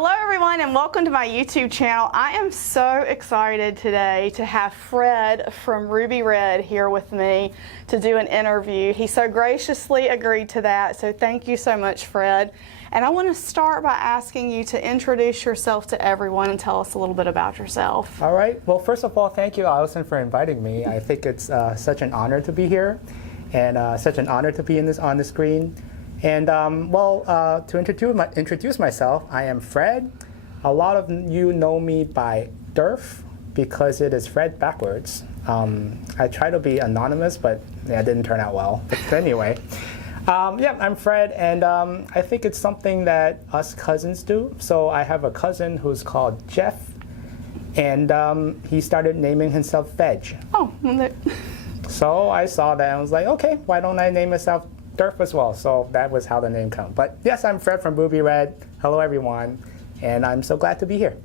Hello everyone and welcome to my YouTube channel. I am so excited today to have Fred from Ruby Red here with me to do an interview. He so graciously agreed to that, so thank you so much, Fred. And I want to start by asking you to introduce yourself to everyone and tell us a little bit about yourself. All right. Well, first of all, thank you, Allison, for inviting me. I think it's such an honor to be here and such an honor to be on the screen. And to introduce myself, I am Fred. A lot of you know me by Durf because it is Fred backwards. I try to be anonymous, but yeah, it didn't turn out well. But anyway, yeah, I'm Fred, and I think it's something that us cousins do. So I have a cousin who's called Jeff, and he started naming himself Veg. Oh, so I saw that and I was like, okay, why don't I name myself Durf as well? So that was how the name comes. But yes, I'm Fred from Ruby Red. Hello, everyone, and I'm so glad to be here.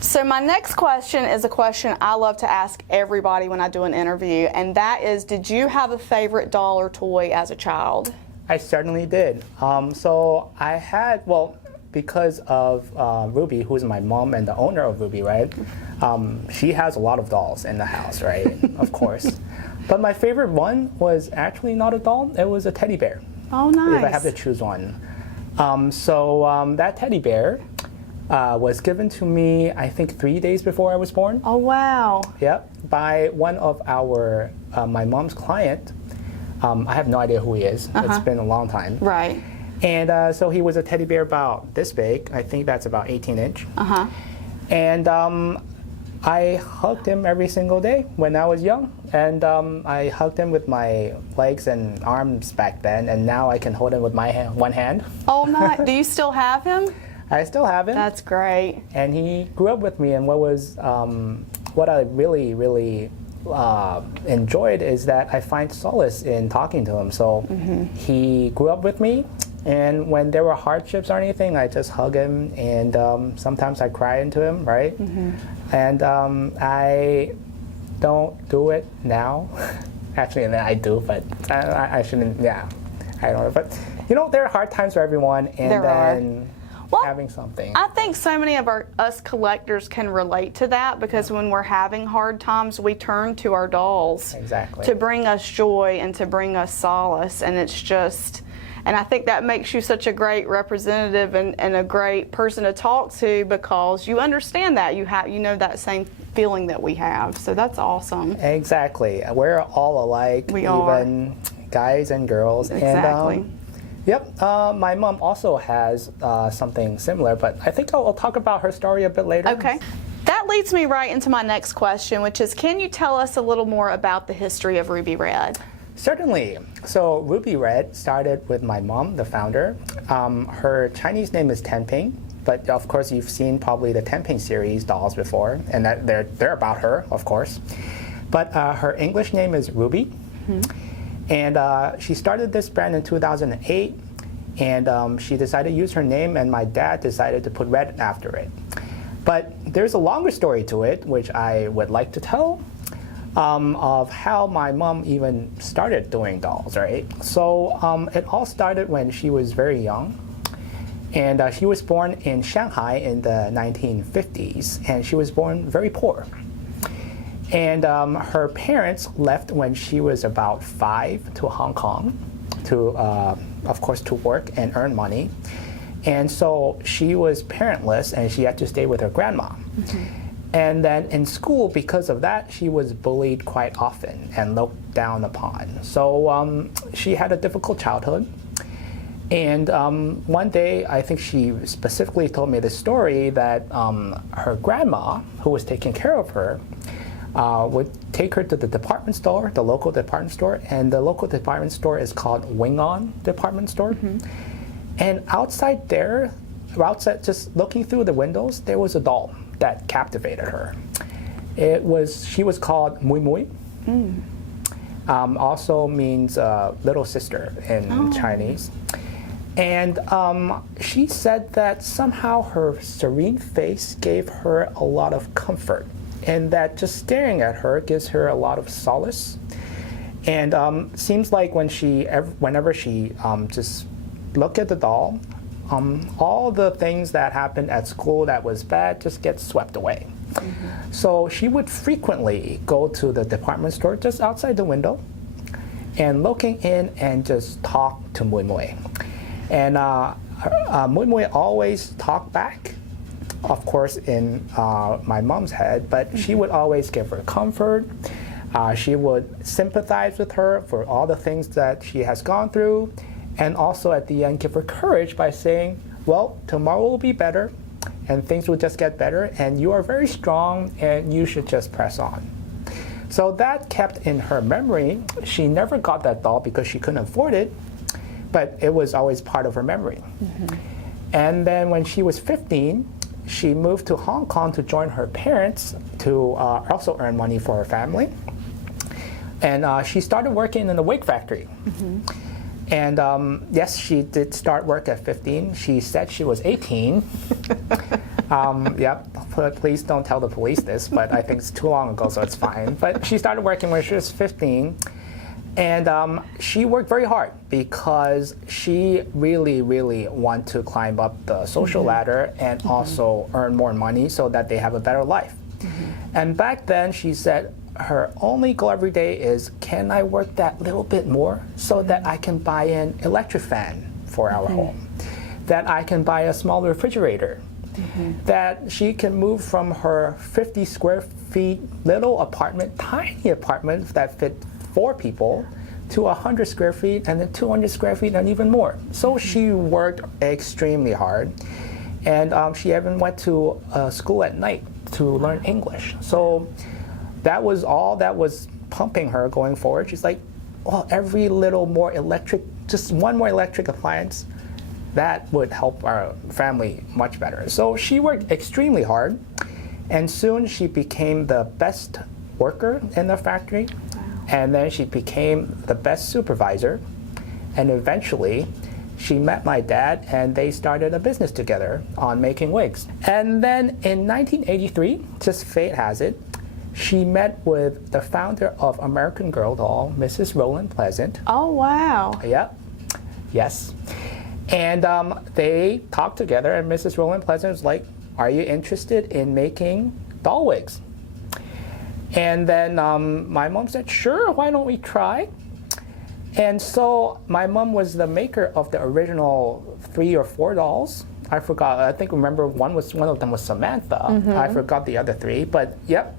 So my next question is a question I love to ask everybody when I do an interview, and that is, did you have a favorite doll or toy as a child? I certainly did. So I had, well, because of Ruby, who's my mom and the owner of Ruby Red, she has a lot of dolls in the house, right? Of course. But my favorite one was actually not a doll, it was a teddy bear. Oh, nice. If I have to choose one. That teddy bear was given to me, I think, 3 days before I was born. Oh, wow. Yep, by one of my mom's client. I have no idea who he is. It's been a long time. Right. And so he was a teddy bear about this big. I think that's about 18 inch. And I hugged him every single day when I was young. And I hugged him with my legs and arms back then. And now I can hold him with my one hand. Oh, nice. Do you still have him? I still have him. That's great. And he grew up with me. And what I really, really enjoyed is that I find solace in talking to him. So he grew up with me. And when there were hardships or anything, I just hug him, and sometimes I cry into him, right? And I don't do it now. Actually, and I do, but I shouldn't, yeah. I don't know. But, you know, there are hard times for everyone, and having something. I think so many of us collectors can relate to that, because when we're having hard times, we turn to our dolls to bring us joy and to bring us solace, and it's just... And I think that makes you such a great representative and a great person to talk to, because you understand that. You know that same feeling that we have. So that's awesome. Exactly. We're all alike. We even guys and girls. Exactly. And, yep. My mom also has something similar, but I think I'll talk about her story a bit later. Okay. That leads me right into my next question, which is, can you tell us a little more about the history of Ruby Red? Certainly. So Ruby Red started with my mom, the founder. Her Chinese name is Tenping, but of course you've seen probably the Tenping series dolls before, and that they're about her, of course. But her English name is Ruby, and she started this brand in 2008, and she decided to use her name, and my dad decided to put Red after it. But there's a longer story to it, which I would like to tell. Of how my mom even started doing dolls, right? So it all started when she was very young, and she was born in Shanghai in the 1950s, and she was born very poor. And her parents left when she was about 5 to Hong Kong to, of course, to work and earn money. And so she was parentless, and she had to stay with her grandma. And then in school, because of that, she was bullied quite often and looked down upon. So she had a difficult childhood. And one day, I think she specifically told me the story that her grandma, who was taking care of her, would take her to the department store, the local department store. And the local department store is called Wing On Department Store. And outside there, just looking through the windows, there was a doll that captivated her. She was called Mui Mui. Also means little sister in Chinese. And she said that somehow her serene face gave her a lot of comfort, and that just staring at her gives her a lot of solace. And seems like whenever she just looked at the doll, all the things that happened at school that was bad just get swept away. So she would frequently go to the department store just outside the window and looking in and just talk to Mui Mui. And Mui Mui always talked back, of course, in my mom's head, but she would always give her comfort. She would sympathize with her for all the things that she has gone through, and also at the end give her courage by saying, well, tomorrow will be better, and things will just get better, and you are very strong, and you should just press on. So that kept in her memory. She never got that doll because she couldn't afford it, but it was always part of her memory. And then when she was 15, she moved to Hong Kong to join her parents to also earn money for her family. And she started working in the wig factory. And yes, she did start work at 15. She said she was 18. Yep, please don't tell the police this, but I think it's too long ago, so it's fine. But she started working when she was 15. And she worked very hard because she really, really wanted to climb up the social ladder and also earn more money so that they have a better life. And back then, she said her only goal every day is, can I work that little bit more so that I can buy an electric fan for our home, that I can buy a smaller refrigerator, that she can move from her 50 square feet little apartment, tiny apartment that fit 4 people, to 100 square feet and then 200 square feet and even more. So she worked extremely hard. And she even went to school at night to learn English. So that was all that was pumping her going forward. She's like, well, every little more electric, just one more electric appliance, that would help our family much better. So she worked extremely hard, and soon she became the best worker in the factory, and then she became the best supervisor, and eventually she met my dad and they started a business together on making wigs. And then in 1983, just fate has it, she met with the founder of American Girl doll, Mrs. Roland Pleasant. Oh, wow. Yep. Yes. And they talked together, and Mrs. Roland Pleasant was like, are you interested in making doll wigs? And then my mom said, sure, why don't we try? And so my mom was the maker of the original 3 or 4 dolls. I forgot, I think remember one of them was Samantha. I forgot the other 3, but yep.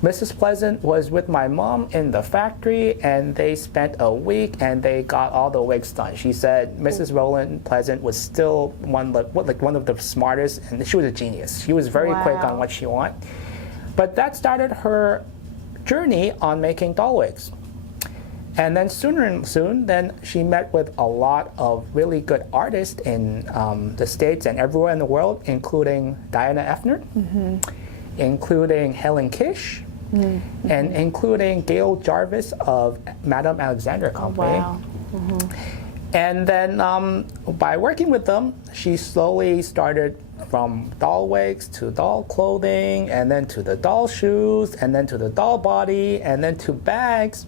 Mrs. Pleasant was with my mom in the factory, and they spent a week and they got all the wigs done. She said Mrs. Roland Pleasant was still one of the smartest, and she was a genius. She was very quick on what she wanted. But that started her journey on making doll wigs. And then soon, then she met with a lot of really good artists in the States and everywhere in the world, including Diana Effner, including Helen Kish, and including Gail Jarvis of Madame Alexander Company. Oh, wow. And then by working with them, she slowly started from doll wigs to doll clothing, and then to the doll shoes, and then to the doll body, and then to bags.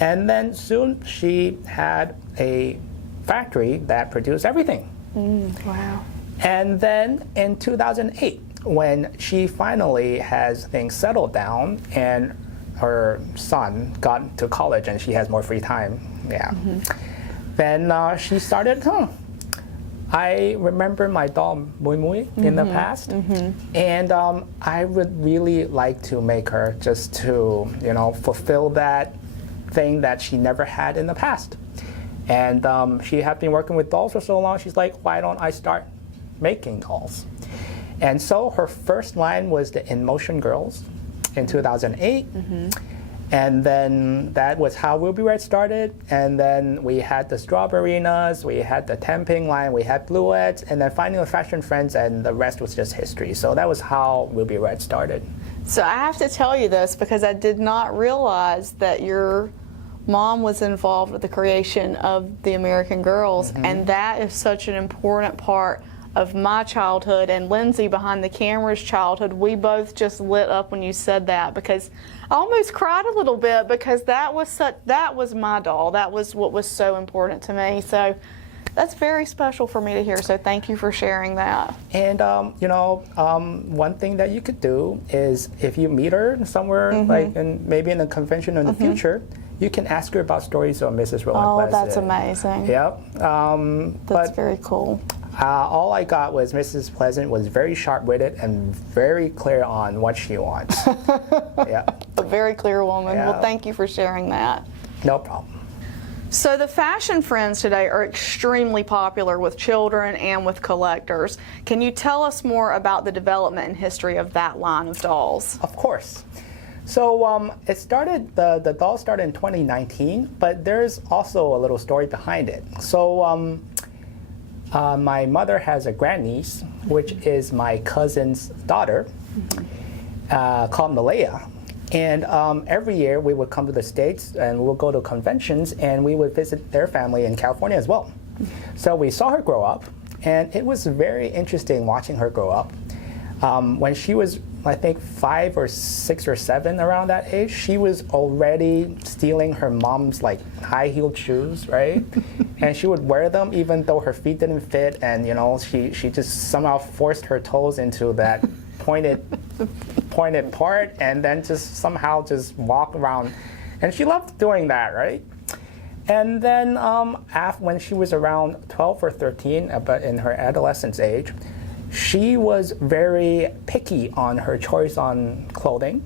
And then soon she had a factory that produced everything. Wow. And then in 2008, when she finally has things settled down and her son got to college and she has more free time, then she started, I remember my doll Mui Mui in the past, and I would really like to make her just to, fulfill that thing that she never had in the past. And she had been working with dolls for so long, she's like, why don't I start making dolls? And so her first line was the In Motion Girls in 2008. And then that was how Ruby Red started. And then we had the Strawberrinas, we had the Temping line, we had Bluettes, and then finally the Fashion Friends, and the rest was just history. So that was how Ruby Red started. So I have to tell you this because I did not realize that your mom was involved with the creation of the American Girls, and that is such an important part of my childhood and Lindsay behind the camera's childhood. We both just lit up when you said that because I almost cried a little bit because that was my doll. That was what was so important to me. So That's very special for me to hear, so thank you for sharing that. And one thing that you could do is if you meet her somewhere, like maybe in a convention in the future, you can ask her about stories of Mrs. Rowan Pleasant. Oh, that's amazing. Yep. That's very cool. All I got was Mrs. Pleasant was very sharp-witted and very clear on what she wants. Yeah. A very clear woman. Yeah. Well, thank you for sharing that. No problem. So the fashion friends today are extremely popular with children and with collectors. Can you tell us more about the development and history of that line of dolls? Of course. So it started, the doll started in 2019, but there's also a little story behind it. So my mother has a grandniece, which is my cousin's daughter, called Malaya. And every year we would come to the States and we'll go to conventions and we would visit their family in California as well. So we saw her grow up, and it was very interesting watching her grow up. When she was, I think, 5 or 6 or 7, around that age, she was already stealing her mom's like high-heeled shoes, right? And she would wear them even though her feet didn't fit, and she just somehow forced her toes into that pointed part, and then just somehow just walk around. And she loved doing that, right? And then when she was around 12 or 13, but in her adolescence age, she was very picky on her choice on clothing,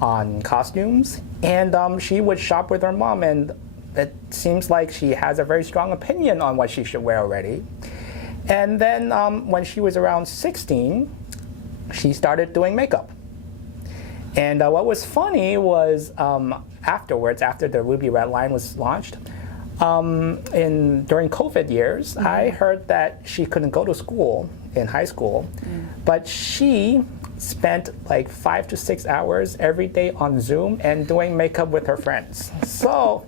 on costumes, and she would shop with her mom, and it seems like she has a very strong opinion on what she should wear already. And then when she was around 16, she started doing makeup. And what was funny was afterwards, after the Ruby Red line was launched, during COVID years, I heard that she couldn't go to school in high school, but she spent like 5 to 6 hours every day on Zoom and doing makeup with her friends. So,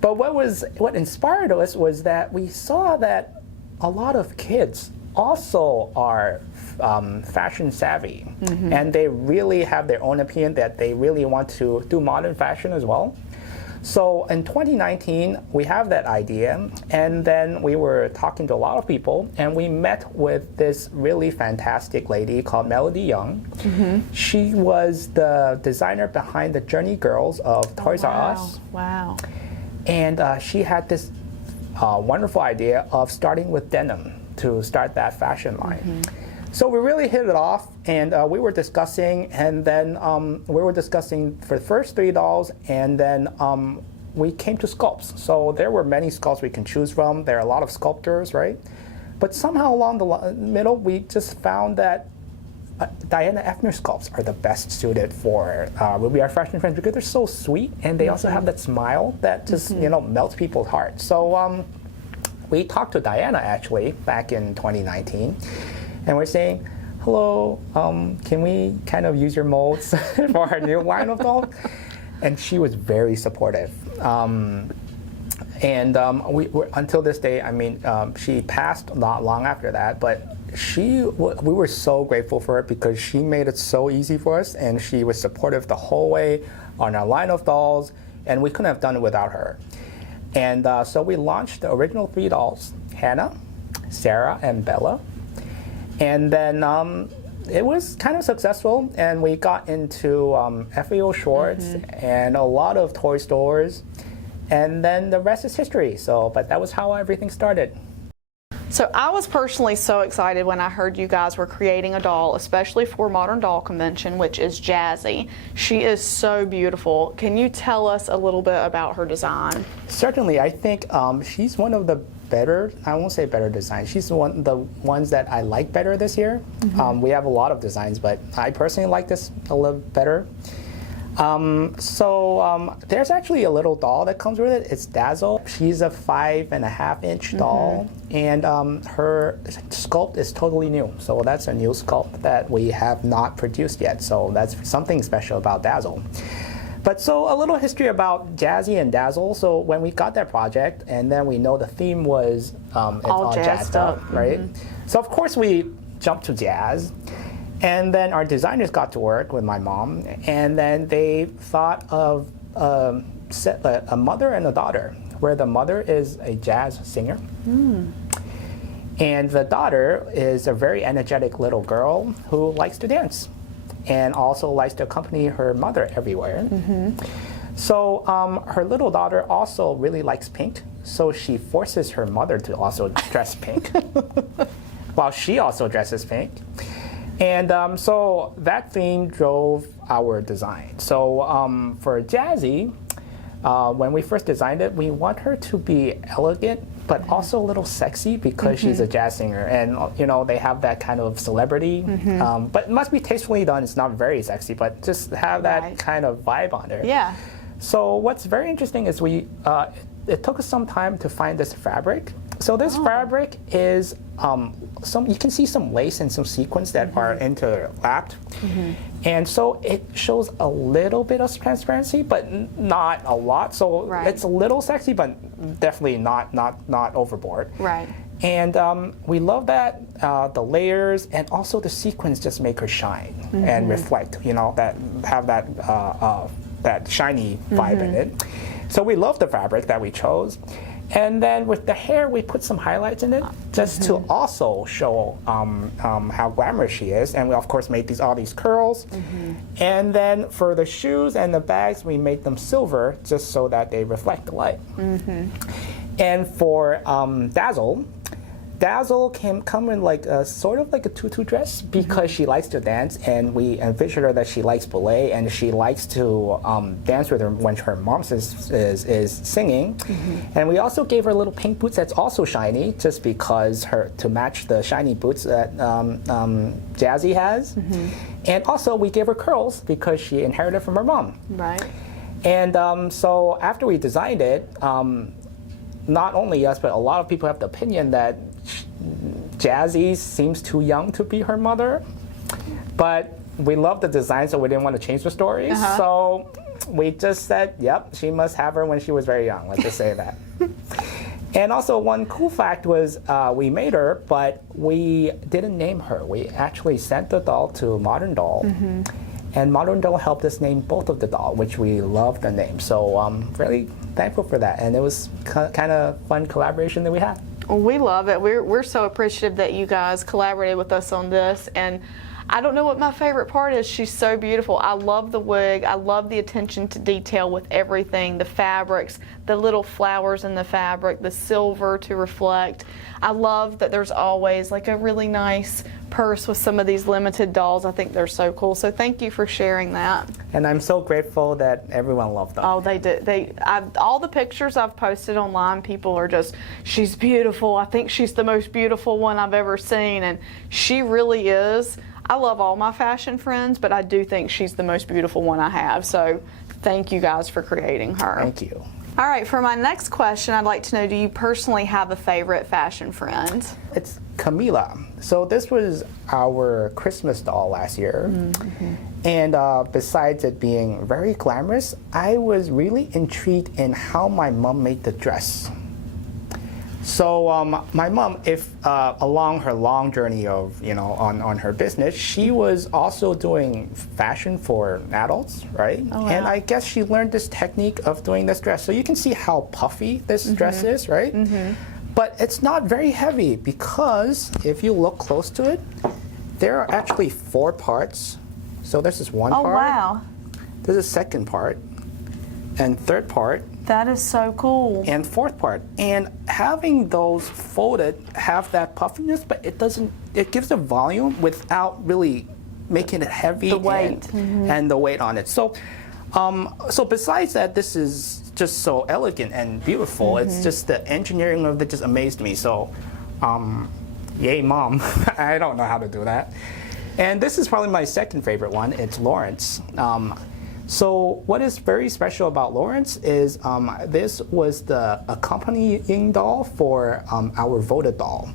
but what inspired us was that we saw that a lot of kids also are fashion savvy, and they really have their own opinion that they really want to do modern fashion as well. So in 2019, we have that idea, and then we were talking to a lot of people, and we met with this really fantastic lady called Melody Young. She was the designer behind the Journey Girls of Toys R Us. Wow. And she had this wonderful idea of starting with denim to start that fashion line. So we really hit it off, and we were discussing, and then we were discussing for the first 3 dolls, and then we came to sculpts. So there were many sculpts we can choose from. There are a lot of sculptors, right? But somehow along the middle, we just found that Diana Effner sculpts are the best suited for Ruby Our Fashion Friends, because they're so sweet, and they also have that smile that just melts people's hearts. So we talked to Diana actually back in 2019. And we're saying, hello, can we kind of use your molds for our new line of dolls? And she was very supportive. Until this day, I mean, she passed not long after that, but we were so grateful for her because she made it so easy for us, and she was supportive the whole way on our line of dolls, and we couldn't have done it without her. And so we launched the original 3 dolls, Hannah, Sarah, and Bella. And then it was kind of successful, and we got into FAO Schwartz and a lot of toy stores, and then the rest is history. So, but that was how everything started. So I was personally so excited when I heard you guys were creating a doll, especially for Modern Doll Convention, which is Jazzy. She is so beautiful. Can you tell us a little bit about her design? Certainly. I think she's one of the better, I won't say better designs, she's one of the ones that I like better this year. We have a lot of designs, but I personally like this a little better. There's actually a little doll that comes with it. It's Dazzle. She's a 5.5-inch doll, and her sculpt is totally new. So that's a new sculpt that we have not produced yet. So that's something special about Dazzle. But so a little history about Jazzy and Dazzle. So when we got that project, and then we know the theme was it's all jazzed up, right? So of course we jumped to jazz. And then our designers got to work with my mom, and then they thought of a mother and a daughter where the mother is a jazz singer. And the daughter is a very energetic little girl who likes to dance and also likes to accompany her mother everywhere. So her little daughter also really likes pink, so she forces her mother to also dress pink, while she also dresses pink. And so that theme drove our design. So for Jazzy, when we first designed it, we want her to be elegant, but also a little sexy because she's a jazz singer, and you know they have that kind of celebrity. But it must be tastefully done. It's not very sexy, but just have that kind of vibe on there. Yeah. So what's very interesting is it took us some time to find this fabric. So this fabric is you can see some lace and some sequins that are interlapped. And so it shows a little bit of transparency, but not a lot. So it's a little sexy, but definitely not overboard. Right. And we love that the layers and also the sequins just make her shine and reflect. You know, that have that shiny vibe in it. So we love the fabric that we chose. And then with the hair, we put some highlights in it just to also show how glamorous she is. And we, of course, made all these curls. And then for the shoes and the bags, we made them silver just so that they reflect the light. And for Dazzle come in like a sort of like a tutu dress because she likes to dance, and we envisioned her that she likes ballet and she likes to dance with her when her mom is singing. And we also gave her little pink boots that's also shiny, just because to match the shiny boots that Jazzy has. And also we gave her curls because she inherited from her mom. Right. And so after we designed it, not only us, but a lot of people have the opinion that Jazzy seems too young to be her mother, but we love the design, so we didn't want to change the story. So we just said, yep, she must have her when she was very young. Let's just say that. And also one cool fact was we made her, but we didn't name her. We actually sent the doll to Modern Doll. And Modern Doll helped us name both of the doll, which we love the name. So I'm really thankful for that. And it was kind of fun collaboration that we had. We love it. We're so appreciative that you guys collaborated with us on this. And I don't know what my favorite part is. She's so beautiful. I love the wig. I love the attention to detail with everything, the fabrics, the little flowers in the fabric, the silver to reflect. I love that there's always like a really nice purse with some of these limited dolls. I think they're so cool. So thank you for sharing that. And I'm so grateful that everyone loved them. Oh, they did. All the pictures I've posted online, people are just, she's beautiful. I think she's the most beautiful one I've ever seen. And she really is. I love all my fashion friends, but I do think she's the most beautiful one I have. So thank you guys for creating her. Thank you. All right, for my next question, I'd like to know, do you personally have a favorite fashion friend? It's Camila. So this was our Christmas doll last year. And besides it being very glamorous, I was really intrigued in how my mom made the dress. So my mom, along her long journey of, on her business, she was also doing fashion for adults, right? Oh, wow. And I guess she learned this technique of doing this dress. So you can see how puffy this dress is, right? But it's not very heavy because if you look close to it, there are actually 4 parts. So this is one part. Oh, wow. This is second part. And third part. That is so cool. And fourth part. And having those folded have that puffiness, but it gives a volume without really making it heavy. The weight. And the weight on it. So besides that, this is just so elegant and beautiful. It's just the engineering of it just amazed me. So, yay, Mom. I don't know how to do that. And this is probably my second favorite one. It's Lawrence. So what is very special about Lawrence is this was the accompanying doll for our voted doll.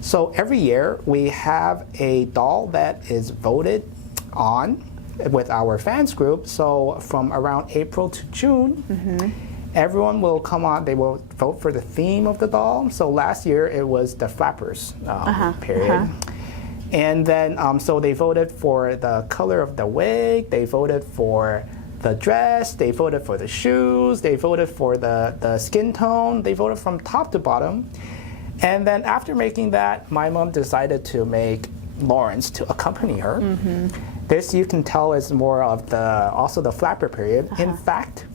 So every year we have a doll that is voted on with our fans group. So from around April to June, everyone will come on, they will vote for the theme of the doll. So last year it was the flappers period. And then, so they voted for the color of the wig, they voted for the dress, they voted for the shoes, they voted for the skin tone, they voted from top to bottom. And then after making that, my mom decided to make Lawrence to accompany her. This, you can tell, is more of also the flapper period. In fact,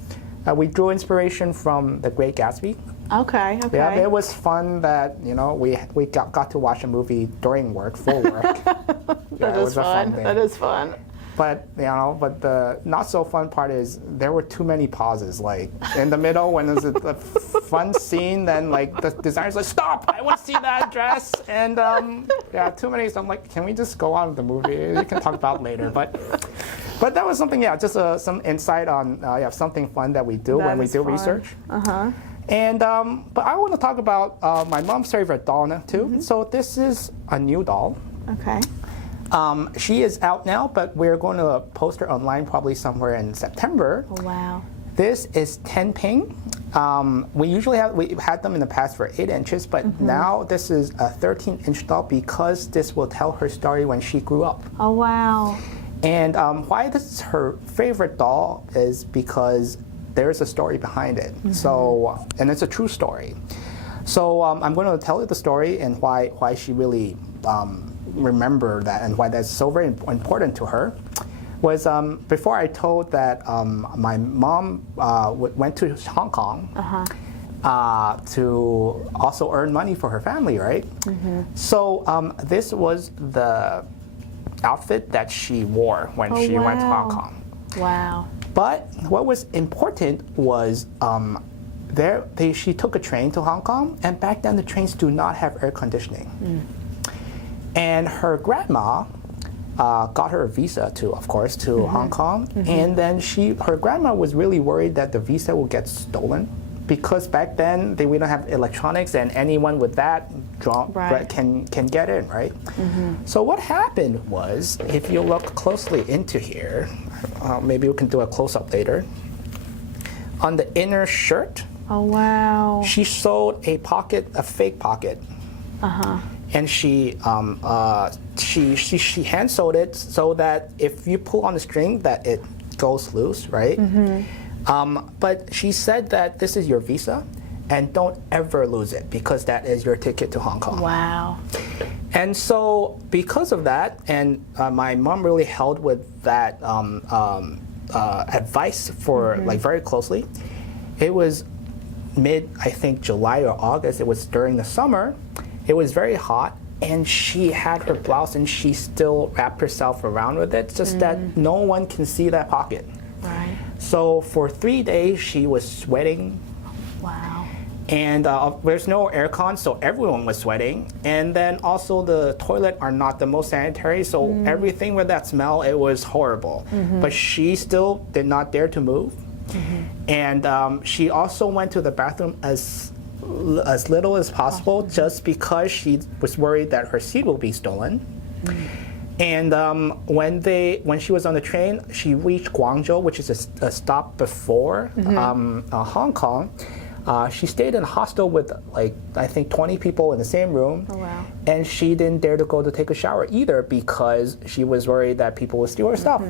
we drew inspiration from The Great Gatsby. Okay. Yeah, it was fun that, you know, we got to watch a movie during work, for work. That is fun. That is fun. But, you know, the not so fun part is there were too many pauses. Like in the middle when there's a fun scene, then like the designer's like, stop, I want to see that dress. And yeah, too many. So I'm like, can we just go on with the movie? We can talk about it later. But that was something, yeah, just some insight on something fun that we do when we do research. And but I want to talk about my mom's favorite doll now too. So this is a new doll. Okay. She is out now, but we're going to post her online probably somewhere in September. Oh, wow. This is Tenping. We've had them in the past for 8 inches, but now this is a 13-inch doll because this will tell her story when she grew up. Oh, wow. And why this is her favorite doll is because there's a story behind it. So, and it's a true story. So I'm going to tell you the story and why she really remember that and why that's so very important to her was before I told that my mom went to Hong Kong to also earn money for her family, right? So this was the outfit that she wore when she went to Hong Kong. Wow. But what was important was she took a train to Hong Kong, and back then the trains do not have air conditioning. And her grandma got her a visa to Hong Kong. And then her grandma was really worried that the visa would get stolen because back then we don't have electronics and anyone with that can get in, right? So what happened was, if you look closely into here, maybe we can do a close-up later, on the inner shirt, oh wow, she sewed a fake pocket. And she hand sewed it so that if you pull on the string that it goes loose, right? But she said that this is your visa and don't ever lose it because that is your ticket to Hong Kong. Wow. And so because of that, and my mom really held with that advice for like very closely. It was I think July or August, it was during the summer. It was very hot, and she had her blouse, and she still wrapped herself around with it, just that no one can see that pocket. Right. So for 3 days, she was sweating. Wow. And there's no aircon, so everyone was sweating. And then also the toilet are not the most sanitary, so everything with that smell, it was horrible. But she still did not dare to move. And she also went to the bathroom as little as possible, just because she was worried that her seat will be stolen. And when she was on the train, she reached Guangzhou, which is a stop before Hong Kong. She stayed in a hostel with I think 20 people in the same room. Oh, wow. And she didn't dare to go to take a shower either because she was worried that people would steal her stuff.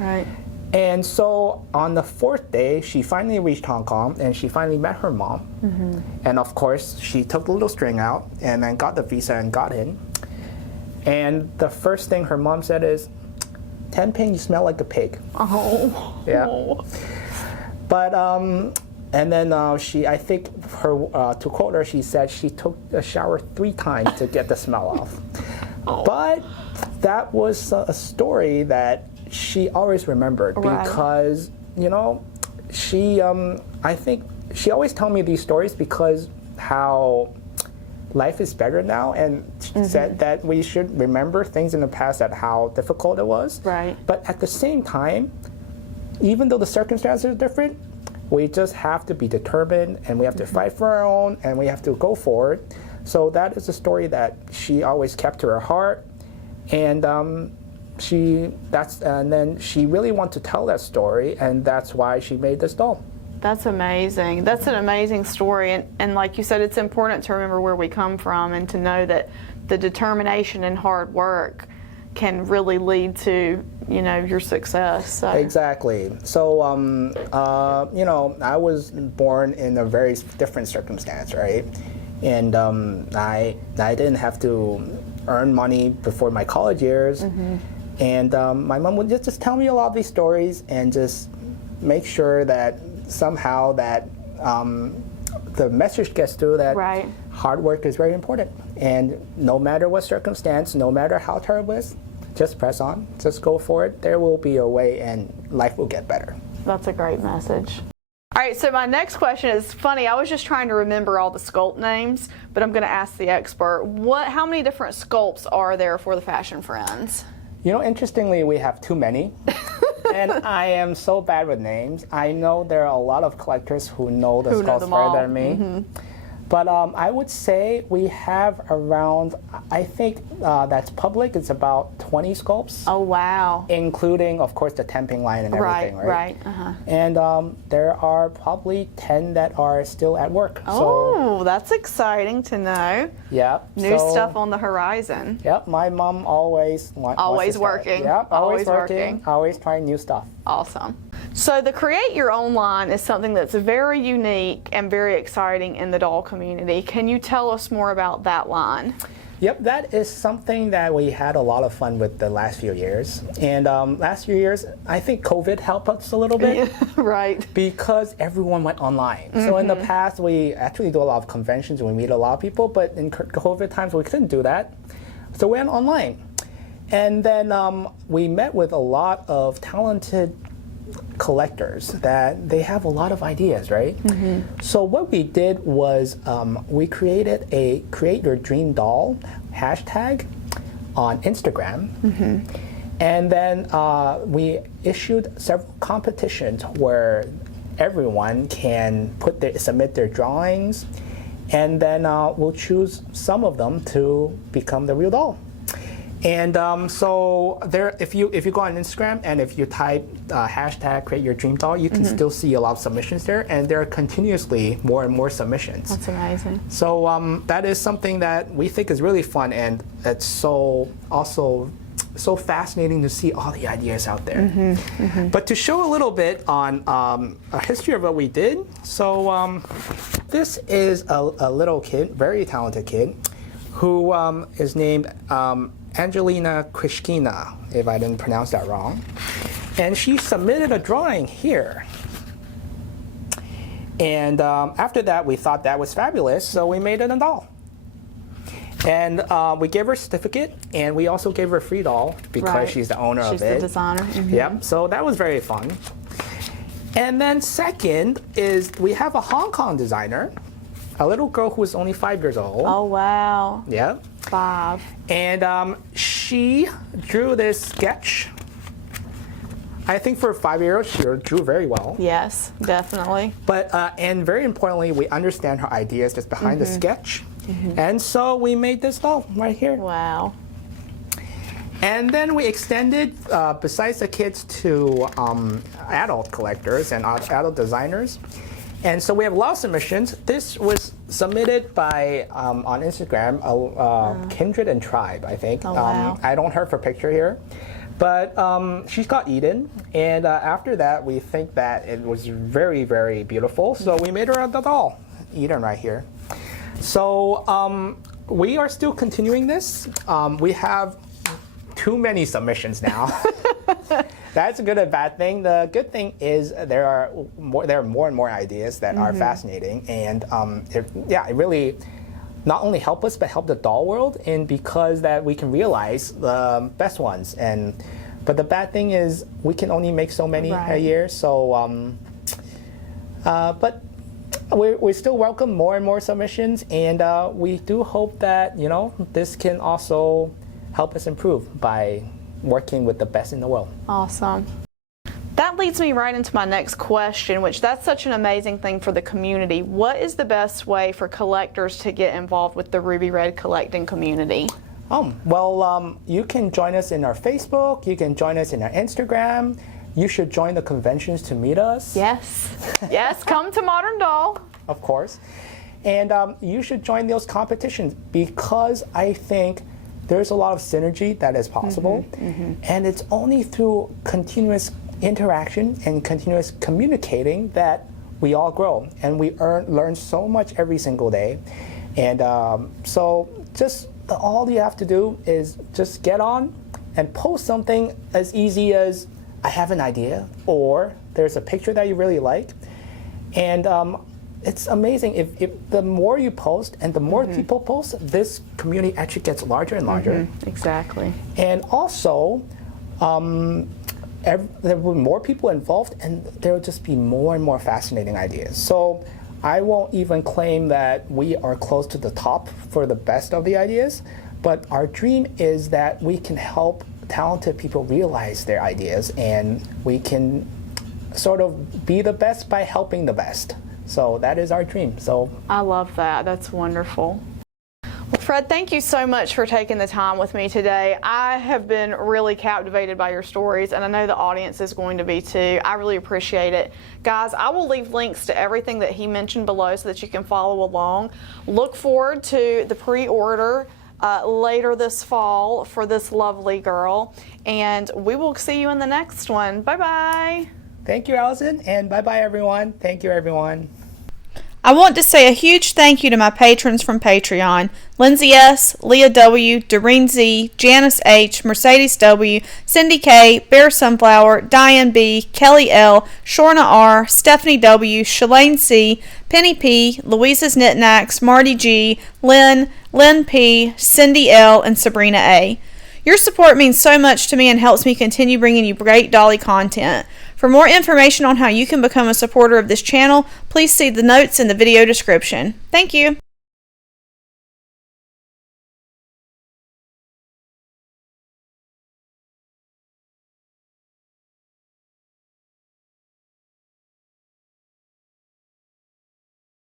Right. And so on the 4th day, she finally reached Hong Kong, and she finally met her mom. And of course, she took the little string out and then got the visa and got in. And the first thing her mom said is, "Tenping, you smell like a pig." Oh. Yeah. But and then I think to quote her, she said she took a shower 3 times to get the smell off. But that was a story that she always remembered because, you know, I think she always told me these stories because how life is better now, and she said that we should remember things in the past, that how difficult it was. Right. But at the same time, even though the circumstances are different, we just have to be determined, and we have to fight for our own, and we have to go forward. So that is a story that she always kept to her heart, and then she really wanted to tell that story, and that's why she made this doll. That's amazing. That's an amazing story, and like you said, it's important to remember where we come from and to know that the determination and hard work can really lead to, you know, your success. So. Exactly. So, you know, I was born in a very different circumstance, right? And I didn't have to earn money before my college years. And my mom would just tell me a lot of these stories and just make sure that somehow that the message gets through that hard work is very important. And no matter what circumstance, no matter how terrible it is, just press on, just go for it. There will be a way and life will get better. That's a great message. All right, so my next question is funny. I was just trying to remember all the Sculpt names, but I'm going to ask the expert. How many different Sculpts are there for the Fashion Friends? You know, interestingly, we have too many. And I am so bad with names. I know there are a lot of collectors who know the Sculpts better than me. But I would say we have around, I think that's public, it's about 20 Sculpts. Oh, wow. Including, of course, the temping line and everything, right? And there are probably 10 that are still at work. Oh, so, that's exciting to know. Yep. New stuff on the horizon. Yep, my mom always always working. Yep, always working, always trying new stuff. Awesome. So the Create Your Own line is something that's very unique and very exciting in the doll community. Can you tell us more about that line? Yep, that is something that we had a lot of fun with the last few years. And last few years, I think COVID helped us a little bit. Right. Because everyone went online. So in the past, we actually do a lot of conventions and we meet a lot of people, but in COVID times, we couldn't do that. So we went online. And then we met with a lot of talented collectors that they have a lot of ideas, right? So what we did was we created a Create Your Dream Doll hashtag on Instagram. And then we issued several competitions where everyone can submit their drawings, and then we'll choose some of them to become the real doll. And so there, if you go on Instagram and if you type hashtag Create Your Dream Doll, you can still see a lot of submissions there, and there are continuously more and more submissions. That's amazing. So that is something that we think is really fun, and it's also so fascinating to see all the ideas out there. But to show a little bit on a history of what we did, so this is a little kid, very talented kid, who is named Angelina Krishkina, if I didn't pronounce that wrong. And she submitted a drawing here. And after that, we thought that was fabulous, so we made it a doll. And we gave her a certificate, and we also gave her a free doll because she's the owner of it. She's the designer. Yep, so that was very fun. And then second is we have a Hong Kong designer, a little girl who is only 5 years old. Oh, wow. Yep. 5. And she drew this sketch. I think for a 5-year-old, she drew very well. Yes, definitely. But and very importantly, we understand her ideas just behind the sketch. And so we made this doll right here. Wow. And then we extended, besides the kids, to adult collectors and adult designers. And so we have a lot of submissions. This was submitted by, on Instagram, Kindred and Tribe, I think. Oh, wow. I don't have her picture here. But she's got Eden. And after that, we think that it was very, very beautiful. So we made her a doll, Eden right here. So we are still continuing this. We have too many submissions now. That's a good and bad thing. The good thing is there are more and more ideas that are fascinating, and it really not only help us but help the doll world, and because that we can realize the best ones. But the bad thing is we can only make so many a year. So, but we still welcome more and more submissions, and we do hope that this can also help us improve by working with the best in the world. Awesome. That leads me right into my next question, which that's such an amazing thing for the community. What is the best way for collectors to get involved with the Ruby Red collecting community? Well, you can join us in our Facebook, you can join us in our Instagram. You should join the conventions to meet us. Yes. Yes, come to Modern Doll. Of course. And you should join those competitions, because I think there's a lot of synergy that is possible. And it's only through continuous interaction and continuous communicating that we all grow, and we learn so much every single day. And so just all you have to do is just get on and post something as easy as, I have an idea, or there's a picture that you really like. And it's amazing, if the more you post and the more people post, this community actually gets larger and larger. Exactly. And also, there will be more people involved, and there will just be more and more fascinating ideas. So I won't even claim that we are close to the top for the best of the ideas, but our dream is that we can help talented people realize their ideas, and we can sort of be the best by helping the best. So that is our dream. So I love that. That's wonderful. Well, Fred, thank you so much for taking the time with me today. I have been really captivated by your stories, and I know the audience is going to be too. I really appreciate it. Guys, I will leave links to everything that he mentioned below so that you can follow along. Look forward to the pre-order later this fall for this lovely girl, and we will see you in the next one. Bye-bye. Thank you, Allison, and bye-bye, everyone. Thank you, everyone. I want to say a huge thank you to my patrons from Patreon: Lindsay S., Leah W., Doreen Z., Janice H., Mercedes W., Cindy K., Bear Sunflower, Diane B., Kelly L., Shorna R., Stephanie W., Shalane C., Penny P., Louisa's Knickknacks, Marty G., Lynn P., Cindy L., and Sabrina A. Your support means so much to me and helps me continue bringing you great Dolly content. For more information on how you can become a supporter of this channel, please see the notes in the video description. Thank you.